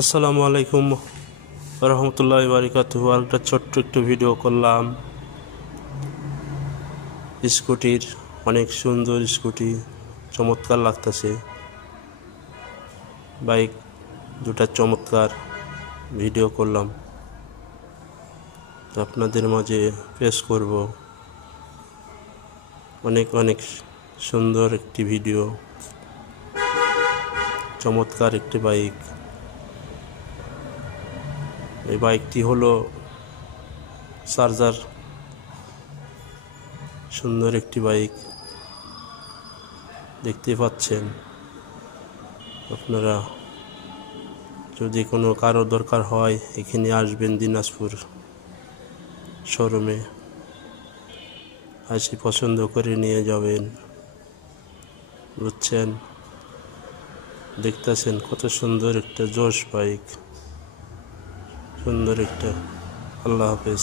আসসালামু আলাইকুম রহমতুল্লাহি বারাকাতুহু। একটা ছোট্ট একটু ভিডিও করলাম স্কুটির। অনেক সুন্দর স্কুটি, চমৎকার লাগতেছে। বাইক দুটা চমৎকার ভিডিও করলাম, তো আপনাদের মাঝে পেশ করব। অনেক অনেক সুন্দর একটি ভিডিও, চমৎকার একটি বাইক। এই বাইকটি হলো চার্জার, সুন্দর একটি বাইক দেখতে পাচ্ছেন আপনারা। যদি কোনো কারো দরকার হয় এখানে আসবেন, দিনাজপুর শোরুমে আসি, পছন্দ করে নিয়ে যাবেন। বুঝছেন, দেখতেছেন কত সুন্দর একটা জোশ বাইক, সুন্দর একটা। আল্লাহ হাফেজ।